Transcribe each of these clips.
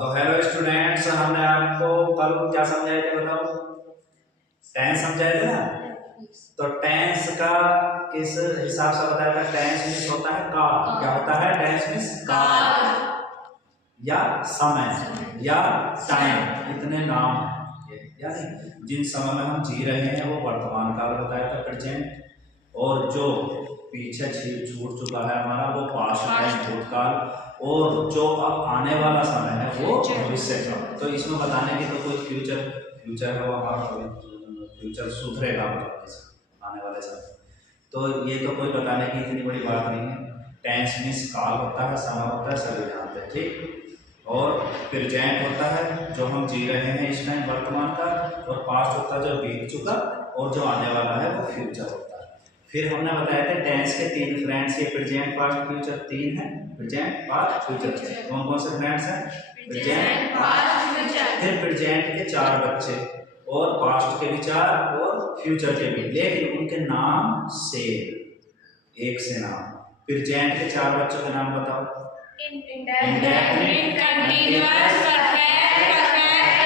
तो hello students, हमने आपको कल क्या समझाए थे बताओ? टेंस समझाए थे ना। तो टेंस का किस हिसाब से बताया था? टेंस मीन्स होता है काल। क्या होता है? टेंस मीन्स काल या समय या टाइम, इतने नाम हैं। यानी जिन समय में हम जी रहे हैं वो वर्तमान काल बताया था, प्रेजेंट। और जो पीछे छूट चुका है हमारा वो पास्ट टाइम, भूतकाल। और जो अब आने वाला समय है वो भविष्य का। तो इसमें बताने की तो कोई फ्यूचर है वो हमारा फ्यूचर सुधरेगा, मतलब आने वाले समय। तो ये तो कोई बताने की इतनी बड़ी बात नहीं है। टेंस मीन्स काल होता है, समय होता है, सभी जानते हैं, ठीक। और प्रेजेंट होता है जो हम जी रहे हैं इस टाइम, वर्तमान का। और पास्ट होता है जो बीत चुका, और जो आने वाला है वो फ्यूचर होता है। फिर हमने बताया था टेंस के तीन फ्रेंड्स, ये प्रेजेंट, पास्ट, फ्यूचर तीन है। Present, past, future. कौन कौन से फ्रेंड्स हैं? Present, past, future. फिर प्रेजेंट के चार बच्चे, और पास्ट के भी चार, और फ्यूचर के भी, लेकिन उनके नाम सेम, एक से नाम। प्रेजेंट के चार बच्चों के नाम बताओ। Indefinite, continuous, perfect,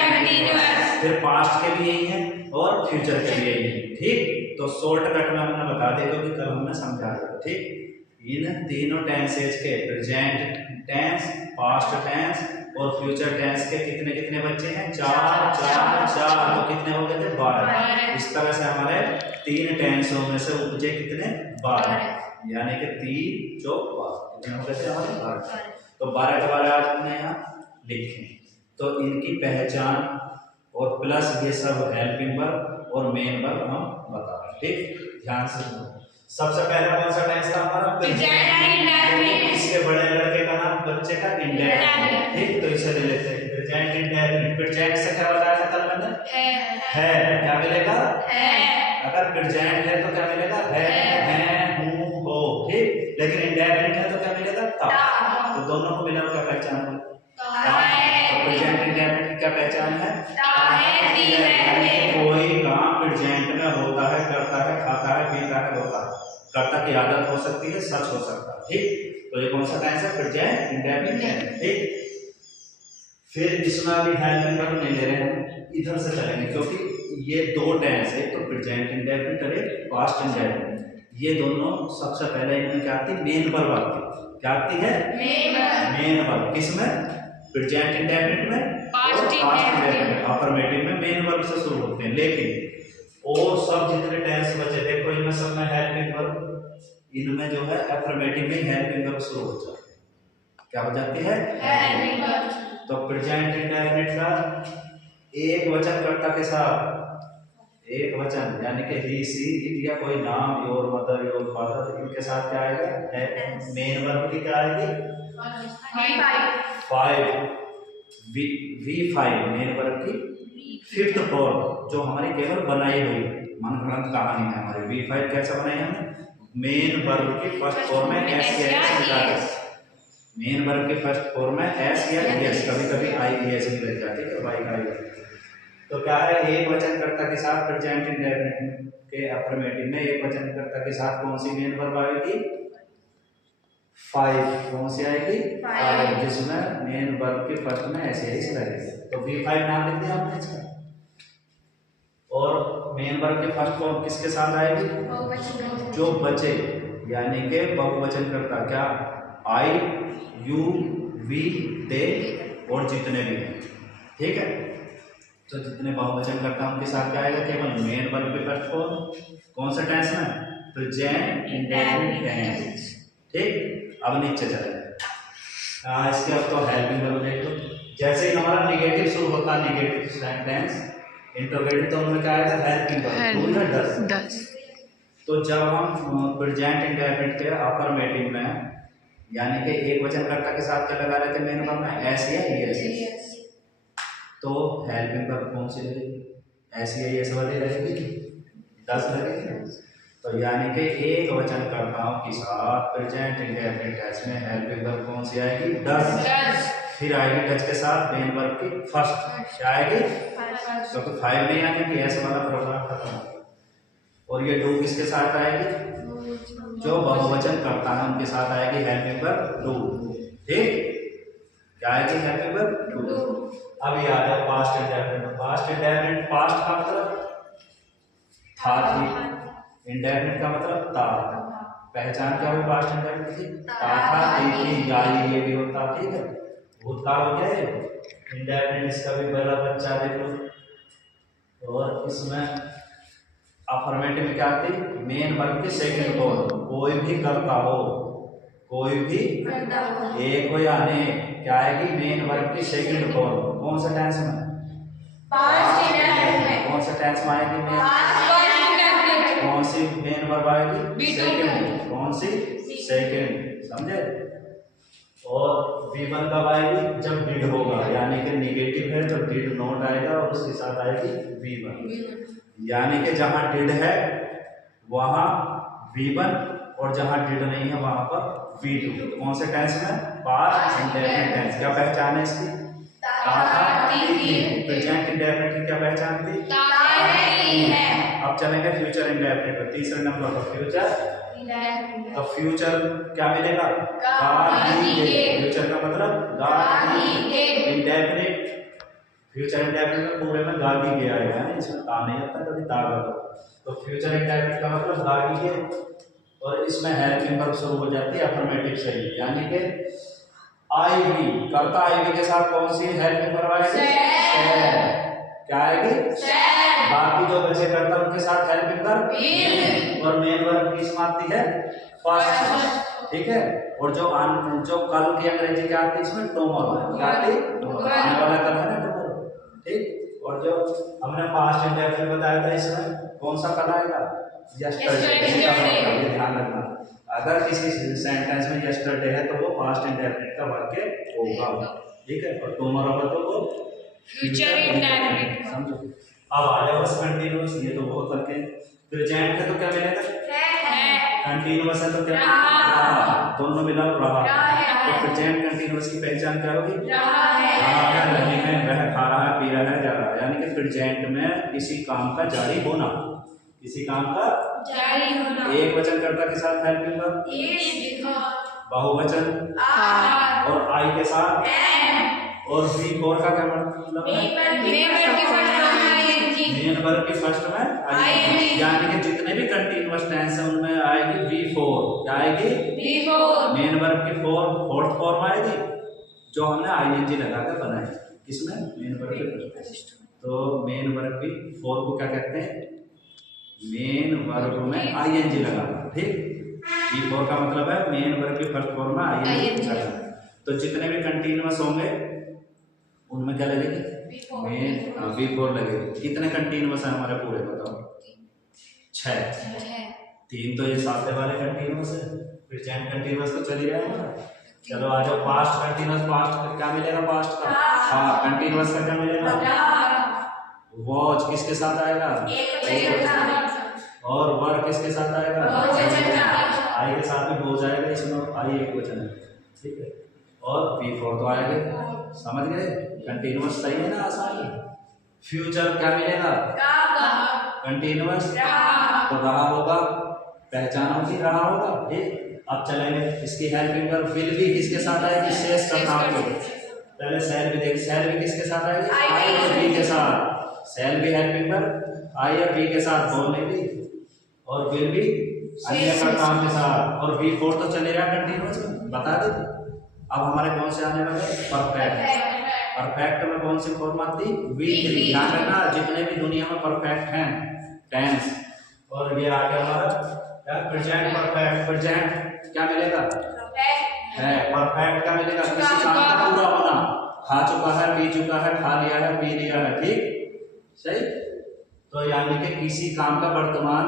continuous. फिर पास्ट के भी यही है और फ्यूचर के भी यही है, ठीक। तो शॉर्टकट में हमने बता दिया क्योंकि कल हमने समझाया था, ठीक। इन तीनों टेंसेज के, प्रेजेंट टेंस, पास्ट टेंस और फ्यूचर टेंस के कितने कितने बच्चे हैं? चार चार चार। तो कितने हो गए थे? 12। इस तरह से हमारे तीन टेंसों में से उपजे कितने? 12। यानी कि 3 चौक 12 कितने हो गए थे हमारे? 12। तो 12 के 12 आज हमने यहाँ लिखे। तो इनकी पहचान और प्लस ये सब हेल्पिंग वर्ब और मेन वर्ब हम बता रहे हैं, ठीक। ध्यान से सुनो। सबसे पहला कौन सा टेंस था हमारा? प्रेजेंट। इसके बड़े लड़के का नाम बच्चे का इंडेफिनिट, ठीक। तो इसे ले लेते हैं प्रेजेंट इंडेफिनिट। प्रेजेंट से क्या बताया था कल मैंने? है। क्या मिलेगा? है। अगर प्रेजेंट है तो क्या मिलेगा? है, हूं, हो, ठीक। लेकिन इंडेफिनिट है तो क्या मिलेगा? था। तो दोनों को मिलाकर क्या पहचान है? तो प्रेजेंट इंडेफिनिट की क्या पहचान है? कोई काम प्रेजेंट में होता है, करता है, खाता है, पीता है, होता है। कर्ता की आदत हो सकती है, सच हो सकता है, ठीक। तो ये कौन सा टेंस है? प्रेजेंट इंडेफिनिट, ठीक। फिर इसमें अभी हेल्पिंग वर्ब नहीं ले रहे हैं, इधर से चलेंगे क्योंकि ये दो टेंस है, तो प्रेजेंट इंडेफिनिट और एक पास्ट इंडेफिनिट। ये दोनों सबसे पहले इनमें क्या आती है? मेन वर्ब आती है। क्या आती है? Main verb. किसमें? प्रेजेंट इंडेफिनिट में और पास्ट इंडेफिनिट, अफर्मेटिव में मेन वर्ब से शुरू होते हैं। लेकिन और सब जितने टेंस बचे देखो, इनमें सब में हेल्पिंग वर्ब, इनमें जो है अफर्मेटिव में हेल्पिंग वर्ब शुरू हो जाती है। क्या हो जाती है? Helping verb. तो प्रेजेंट इंडेफिनिट का एक वचन कर्ता के साथ, एक वचन यानी कि ही, सी, इट या कोई नाम, योर मदर, योर फादर, इनके साथ क्या आएगा? मेन वर्ब की क्या आएगी? V5 मेन वर्ब की फिफ्थ फॉर्म, जो हमारी केवल बनाई हुई मनगढ़ंत कहानी है हमारी। V5 कैसे बनाई हमने? मेन वर्ब की फर्स्ट फॉर्म में एस या एस मिला के, मेन वर्ब के फर्स्ट फॉर्म में एस या एस, कभी कभी आई एस भी लग जाती है, वाई आई। तो क्या है? एक वचन कर्ता के साथ प्रेजेंट इंडेफिनिट के अफर्मेटिव में एक वचन कर्ता के साथ कौन सी मेन वर्ब आएगी? 5। कौन सी आएगी? 5, जिसमें मेन वर्ब के फर्स्ट में एस या एस लगेगा। तो V5 नाम लिख दिया हमने इसका। और मेन वर्ब के फर्स्ट फॉर्म किसके साथ आएगी? जो बचे, यानी कि बहुवचन कर्ता। क्या? आई, यू, वी, दे और जितने भी हैं, ठीक है। तो जितने बहुवचन करता उनके साथ क्या आएगा? केवल मेन वर्ब के फर्स्ट फॉर्म। कौन सा टेंस में? प्रेजेंट इंडेफिनिट टेंस, ठीक। अब नीचे चले इसके अब तो हेल्पिंग वर्ब देखो। जैसे ही हमारा नेगेटिव शुरू होता है, नेगेटिव टेंस, इंटरोगेटिव, तो उनमें क्या आएगा? हेल्पिंग वर्ब, डू या डज। तो जब हम प्रेजेंट इंडेफिनिट के अफर्मेटिव में, यानी कि एक वचन कर्ता के साथ क्या लगा रहे थे मेन वर्ब में? एस या एस। तो हेल्पिंग वर्ब कौन सी लगेगी? एस या एस वाली रहेगी, डज लगेगी। तो यानी कि एक वचन कर्ताओं के साथ प्रेजेंट इंडेफिनिट टेंस में हेल्पिंग वर्ब कौन सी आएगी? डज। फिर आएगी डज के साथ मेन वर्ब की फर्स्ट, क्या आएगी? क्योंकि 5 नहीं आने की, एस वाला प्रोग्राम खत्म। और ये डू किसके साथ आएगी? जो बहुवचन करता है उनके साथ आएगी हेल्पिंग वर्ब डू, ठीक। क्या आएगी हेल्पिंग वर्ब डू। अब ये आ जाओ past indefinite. Past indefinite, past का मतलब था थी, इंडेफिनिट का मतलब था। पहचान क्या हुई पास्ट इंडेफिनिट की? था थी या ये भी होता। ठीक है, भूतकाल हो गया ये इंडेफिनिट। इसका भी पहला बच्चा देख लो। और इसमें अफर्मेटिव में क्या आती? मेन वर्ब की सेकंड फॉर्म, कोई भी करता हो, कोई भी एक हो या अनेक, क्या आएगी? मेन वर्ब की सेकंड फॉर्म। कौन सा टेंस में? Past indefinite. कौन सा टेंस में आएगी? कौन सी मेन वर्ब आएगी? सेकंड। कौन सी? सेकंड। समझे? और V1 कब आएगी? जब डिड होगा, यानी कि नेगेटिव है तो डिड नॉट आएगा और उसके साथ आएगी V1। यानी कि जहां डिड है वहां V1 और जहां डिड नहीं है वहां पर V2। कौन से टेंस में? Past indefinite tense. क्या पहचान है इसकी? प्रेजेंट इंडेफिनिट की क्या पहचान थी? अब चलेंगे फ्यूचर इंडेफिनिट पर, तीसरे नंबर पर फ्यूचर। तो फ्यूचर क्या मिलेगा? फ्यूचर का मतलब इंडेफिनिट। फ्यूचर इंडेफिनिट में पूरे में गागी गया है, इसमें ता नहीं आता, कभी ता करो। तो फ्यूचर इंडेफिनिट का मतलब गागी के, और इसमें हेल्पिंग वर्ब शुरू हो जाती है अफर्मेटिव से ही, यानी कि आई भी करता। आई भी के साथ कौन सी हेल्पिंग वर्ब आएगी? क्या आएगी? बाकी जो बच्चे करता उनके साथ हेल्पिंग वर्ब, और मेन वर्ब किस में आती है? फर्स्ट। ठीक है, और जो कल की अंग्रेजी क्या आती है इसमें? टुमारो। क्या आती? आने वाला कल है ना, टुमारो। ठीक, और जो हमने पास्ट इंडेफिनिट बताया था इसमें कौन सा कल आएगा? यस्टरडे। ये ध्यान रखना, अगर किसी सेंटेंस में यस्टरडे है तो वो पास्ट इंडेफिनिट का वाक्य होगा। ठीक है, और टुमारो है तो वो फ्यूचर इंडेफिनिट। समझो। अब आ जाओ बस कंटीन्यूअस, ये तो बहुत करके। प्रेजेंट है तो क्या मिलेगा? कंटीन्यूअस है तो क्या मिलेगा? दोनों मिला रहा। तो प्रेजेंट कंटीन्यूअस की पहचान क्या होगी? रहा है, नहीं है, वह खा रहा है, पी रहा है, जा रहा है। यानी कि प्रेजेंट में किसी काम का जारी होना, किसी काम का जारी होना। एक वचन कर्ता के साथ हेल्पिंग वर्ब, बहुवचन और आई के साथ, और V4 का क्या मतलब है? मेन वर्ब की फर्स्ट में आएगी, यानी कि जितने भी कंटीन्यूअस टेंस है उनमें आएगी V4। क्या आएगी? V4। मेन वर्ब की फोर्थ फॉर्म आएगी जो हमने ING लगा कर बनाई। किसमें? मेन वर्ब की फर्स्ट। तो मेन वर्ब की 4 को क्या कहते हैं? मेन वर्ब में ING लगाना। ठीक, V4 का मतलब है मेन वर्ब की फर्स्ट फॉर्म में ING लगाना। तो जितने भी कंटीन्यूअस होंगे उनमें क्या लगेगी? V4 लगेगी। कितने कंटीन्यूअस है हमारे पूरे बताओ? 6। 3 तो ये सामने वाले कंटीन्यूअस है, प्रेजेंट कंटीन्यूअस तो चली जाएगा। चलो आ जाओ पास्ट कंटीन्यूअस। पास्ट का क्या मिलेगा? पास्ट का कंटीन्यूअस का क्या मिलेगा? वॉच किसके साथ आएगा? और वर्ब किसके साथ आएगा? आई के साथ भी हो जाएगा, इसमें आई एक वचन है। ठीक है, और V4 तो आएगा। समझ गए? कंटीन्यूअस सही है ना, आसान है। फ्यूचर क्या मिलेगा? कंटीन्यूअस तो रहा होगा, पहचान होगी, रहा होगा। ठीक, अब चलेंगे इसकी हेल्पिंग वर्ब विल भी किसके साथ आएगी? शेष करना के पहले सेल भी देख, सेल भी किसके साथ आएगी? आई और बी के साथ। सेल भी हेल्पिंग वर्ब आई और बी के साथ बोलने भी, और विल भी अन्य कर्ताओं के साथ, और V4 तो चलेगा कंटीन्यूअस में, बता दे। अब हमारे कौन से आने वाले? परफेक्ट। परफेक्ट में कौन सी फॉर्म आती? V3। ध्यान रखना, जितने भी दुनिया में परफेक्ट हैं टेंस, और ये आ गया हमारा प्रेजेंट परफेक्ट। प्रेजेंट क्या मिलेगा? है परफेक्ट क्या मिलेगा? किसी काम का पूरा होना, खा चुका है, पी चुका है, खा लिया है, पी लिया है। ठीक, सही। तो यानी कि किसी काम का वर्तमान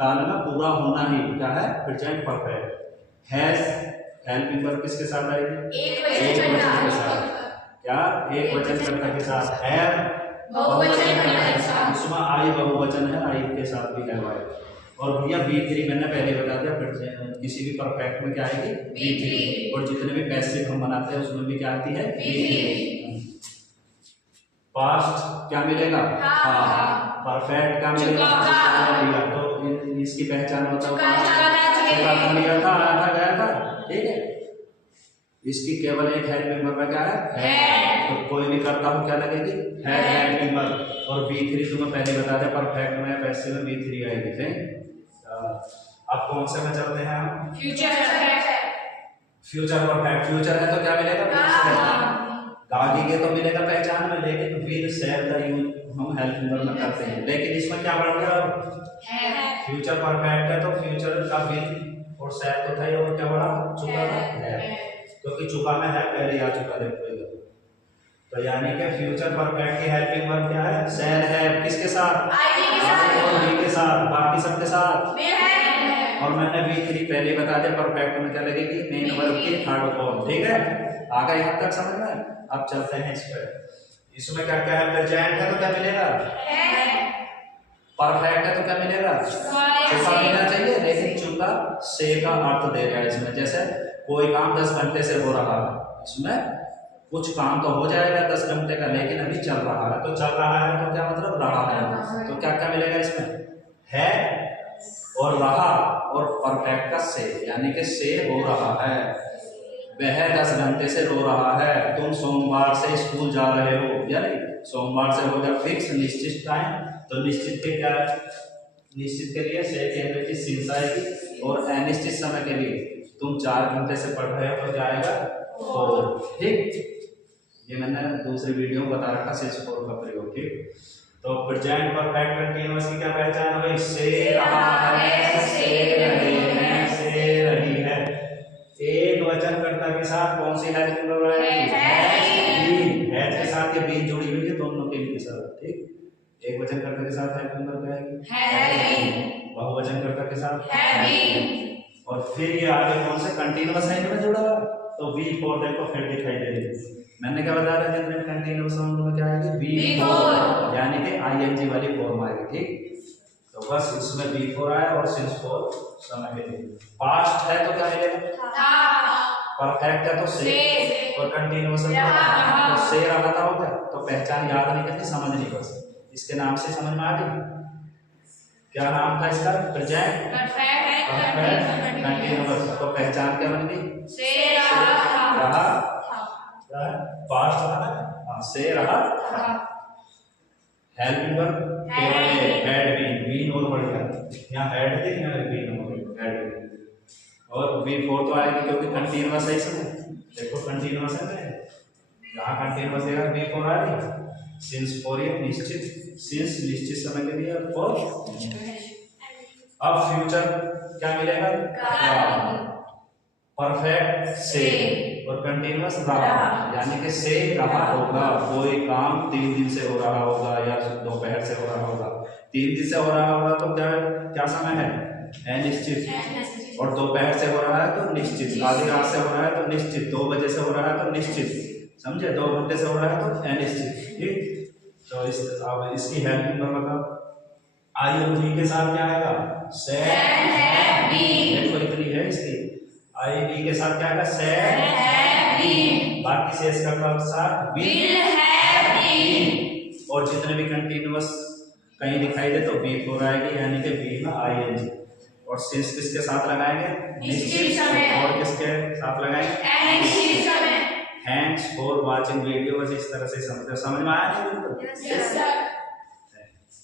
काल में पूरा होना ही क्या है? Present perfect. Has helping verb किसके साथ आएगी? एक वचन के साथ। क्या? एक वचन कर्ता के साथ। हैव बहुवचन के साथ। इसमें आई बहुवचन है, आई के साथ भी है भाई। और भैया V3 मैंने पहले बता दिया, किसी भी परफेक्ट में क्या आएगी? V3। और जितने भी पैसिव हम बनाते हैं उसमें भी क्या आती है? V3। पास्ट क्या मिलेगा? परफेक्ट क्या मिलेगा? तो इसकी पहचान बताओ। लिया था, आया था, गया था। ठीक है, इसकी केवल एक हेल्पिंग वर्ब में क्या है, Had। तो कोई भी करता हूँ क्या लगेगी, हैड हेल्पिंग वर्ब। और V3 तुम्हें पहले बता दे, परफेक्ट में पैसिव में V3 आएगी। ठीक, अब कौन से में चलते हैं हम, future perfect. Future perfect. Future है तो क्या मिलेगा, आगे के तो मिलेगा पहचान में, लेकिन विल शेयर द यूज हम हेल्पिंग वर्ब में करते हैं। लेकिन इसमें क्या बढ़ गया, फ्यूचर परफेक्ट है तो फ्यूचर का विल और शेयर तो था ही, और क्या बढ़ा, चुका था है, क्योंकि चुका में है पहले ही आ चुका देखो। तो यानी कि फ्यूचर परफेक्ट की हेल्पिंग वर्ब क्या है, शेयर है, किसके साथ, और भी के साथ, बाकी सबके साथ। और मैंने V3 पहले बता दिया, परफेक्ट में क्या लगेगी, मेन वर्ब की थर्ड फॉर्म। ठीक है, आ गए यहाँ तक समझ में। अब चलते हैं इस पर। इसमें क्या क्या है, प्रेजेंट है तो क्या मिलेगा, परफेक्ट है तो क्या मिलेगा, चुका मिलना चाहिए, लेकिन चुका से का अर्थ दे रहा है इसमें। जैसे कोई काम 10 घंटे से हो रहा है, इसमें कुछ काम तो हो जाएगा 10 घंटे का, लेकिन अभी चल रहा है, तो चल रहा है तो क्या मतलब रहा है, तो क्या क्या मिलेगा इसमें, है और रहा और परफेक्ट का से, यानी कि से हो रहा है, वह 10 घंटे से रो रहा है, तुम सोमवार से स्कूल जा रहे हो, यानी सोमवार से हो गया फिक्स निश्चित टाइम, तो निश्चित के क्या, निश्चित के लिए से के अंदर की सिंस आएगी, और अनिश्चित समय के लिए तुम 4 घंटे से पढ़ रहे हो तो जाएगा 4। ठीक, ये मैंने दूसरी वीडियो में बता रखा सिंस 4 का प्रयोग। ठीक, तो प्रेजेंट परफेक्ट कंटीन्यूअस की क्या पहचान है भाई, से रहा है, से रहे हैं, से रही है। एक वचनकर्ता के साथ कौन सी हेल्पिंग वर्ब आएगी, हैज के साथ ये बीन जुड़ी हुई है दोनों के साथ। ठीक, एक वचनकर्ता के साथ हेल्पिंग वर्ब आएगी, बहुवचनकर्ता के साथ, और फिर ये आगे कौन से कंटीन्यूअस है में जुड़ा, तो V4 देखो फिर दिखाई दे रही है। मैंने क्या बताया था, जितने कंटीन्यूअस साउंड में क्या आएगी, V4, यानी कि ING वाली फॉर्म आएगी। ठीक, तो बस इसमें V4 आया और सिंस 4 समय के लिए। पास्ट है तो क्या मिलेगा, परफेक्ट है तो से, और कंटीन्यूअस है तो से रहा था, हो गया। तो पहचान याद नहीं करनी, समझनी बस, इसके नाम से समझ में आ गई। क्या नाम था इसका, प्रेजेंट परफेक्ट कंटीन्यूअस, तो पहचान क्या बन गई, से रहा, पास्ट था ना, हाँ से रहा, हेल्पिंग वर्ब हैड बीन और बढ़ गया, यहाँ हैड थे, यहाँ बीन और हैड, और V4 तो आएगी क्योंकि कंटीन्यूअस है इसमें, देखो कंटीन्यूअस है, यहाँ कंटीन्यूअस देगा V4 आ रही, सिंस 4 ये निश्चित, सिंस निश्चित समय के लिए, और अब फ्यूचर क्या मिलेगा, परफेक्ट से, और कंटीन्यूअस रहा, यानी कि से रहा होगा, कोई काम 3 दिन से हो रहा होगा या दोपहर से हो रहा होगा। 3 दिन से हो रहा होगा तो क्या क्या समय है, अनिश्चित, और दोपहर से हो रहा है तो निश्चित, आधी रात से हो रहा है तो निश्चित, 2 बजे से हो रहा है तो निश्चित, समझे, 2 घंटे से हो रहा है तो अनिश्चित। ठीक, तो अब इसकी हेल्पिंग वर्ब बताओ, ING के साथ क्या आएगा, से, देखो इतनी है इसकी, ING के साथ क्या आएगा, से, बाकी से इसका साथ विल हैव बीन, और जितने भी कंटीन्यूअस कहीं दिखाई दे तो V4 आएगी, यानी कि V में ING, और सिंस किसके साथ लगाएंगे, निश्चित समय, और किसके साथ लगाएंगे, अनिश्चित समय। थैंक्स फॉर वाचिंग वीडियो, बस इस तरह से समझ में आया नहीं बिल्कुल। Yes sir.